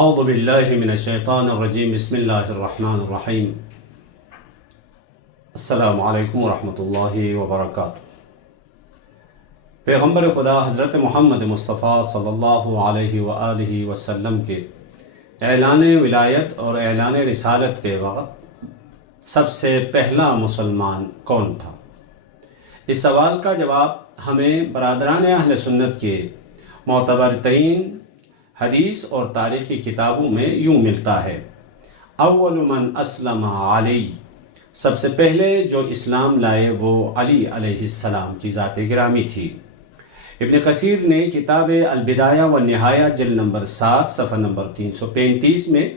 اعوذ باللہ من الشیطان الرجیم بسم اللہ الرحمن الرحیم السلام علیکم ورحمۃ اللہ وبرکاتہ۔ پیغمبر خدا حضرت محمد مصطفیٰ صلی اللہ علیہ وآلہ وسلم کے اعلان ولایت اور اعلان رسالت کے وقت سب سے پہلا مسلمان کون تھا؟ اس سوال کا جواب ہمیں برادران اہل سنت کے معتبر ترین حدیث اور تاریخی کتابوں میں یوں ملتا ہے: اول من اسلم علی، سب سے پہلے جو اسلام لائے وہ علی علیہ السلام کی ذات گرامی تھی۔ ابن کثیر نے کتاب البدایہ والنہایہ جلد نمبر 7 صفحہ نمبر 335 میں،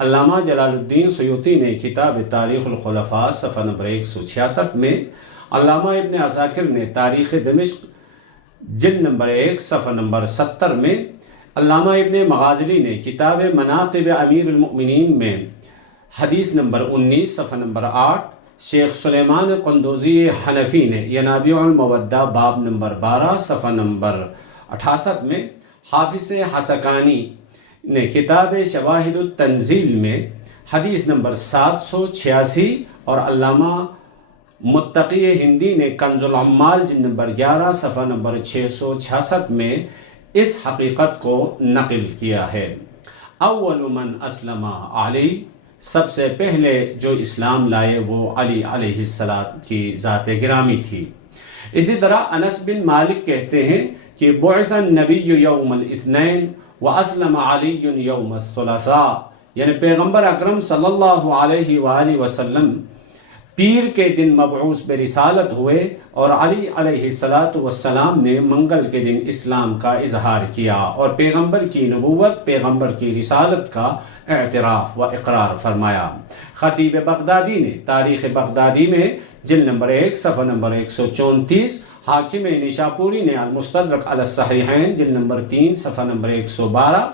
علامہ جلال الدین سیوطی نے کتاب تاریخ الخلفاء صفحہ نمبر 166 میں، علامہ ابن عساکر نے تاریخ دمشق جلد نمبر 1 صفحہ نمبر 70 میں، علامہ ابن مغازلی نے کتاب مناقب امیر المؤمنین میں حدیث نمبر 19 صفحہ نمبر 8، شیخ سلیمان قندوزی حنفی نے ینابیع المودہ باب نمبر 12 صفحہ نمبر 68 میں، حافظ حسکانی نے کتاب شواہد التنزیل میں حدیث نمبر 786 اور علامہ متقی ہندی نے کنز العمال جلد نمبر 11 صفحہ نمبر 666 میں اس حقیقت کو نقل کیا ہے: اول من اسلم علی، سب سے پہلے جو اسلام لائے وہ علی علیہ السلام کی ذات گرامی تھی۔ اسی طرح انس بن مالک کہتے ہیں کہ بعث النبی یوم الاثنین واسلم علی یوم الثلاثاء، یعنی پیغمبر اکرم صلی اللہ علیہ وآلہ وسلم پیر کے دن مبعوث برسالت ہوئے اور علی علیہ السلام نے منگل کے دن اسلام کا اظہار کیا اور پیغمبر کی نبوت، پیغمبر کی رسالت کا اعتراف و اقرار فرمایا۔ خطیب بغدادی نے تاریخ بغدادی میں جلد نمبر 1 صفحہ نمبر 134، حاکم نیشاپوری نے المستدرک علی الصحیحین جلد نمبر 3 صفحہ نمبر 112،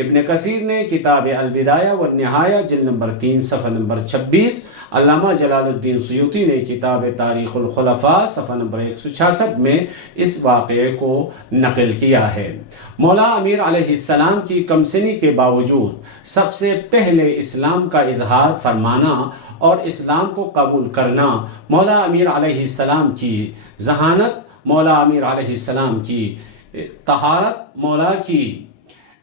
ابن کثیر نے کتاب البدایہ والنہایہ جلد نمبر 3 صفحہ نمبر 26، علامہ جلال الدین سیوطی نے کتاب تاریخ الخلفاء صفحہ نمبر 166 میں اس واقعے کو نقل کیا ہے۔ مولا امیر علیہ السلام کی کم سنی کے باوجود سب سے پہلے اسلام کا اظہار فرمانا اور اسلام کو قبول کرنا مولا امیر علیہ السلام کی ذہانت، مولا امیر علیہ السلام کی طہارت، مولا کی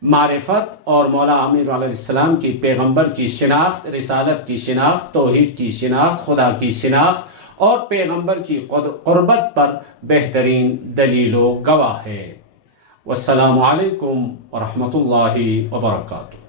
معرفت اور مولا امیر علیہ السلام کی پیغمبر کی شناخت، رسالت کی شناخت، توحید کی شناخت، خدا کی شناخت اور پیغمبر کی قربت پر بہترین دلیل و گواہ ہے۔ والسلام علیکم ورحمۃ اللہ وبرکاتہ۔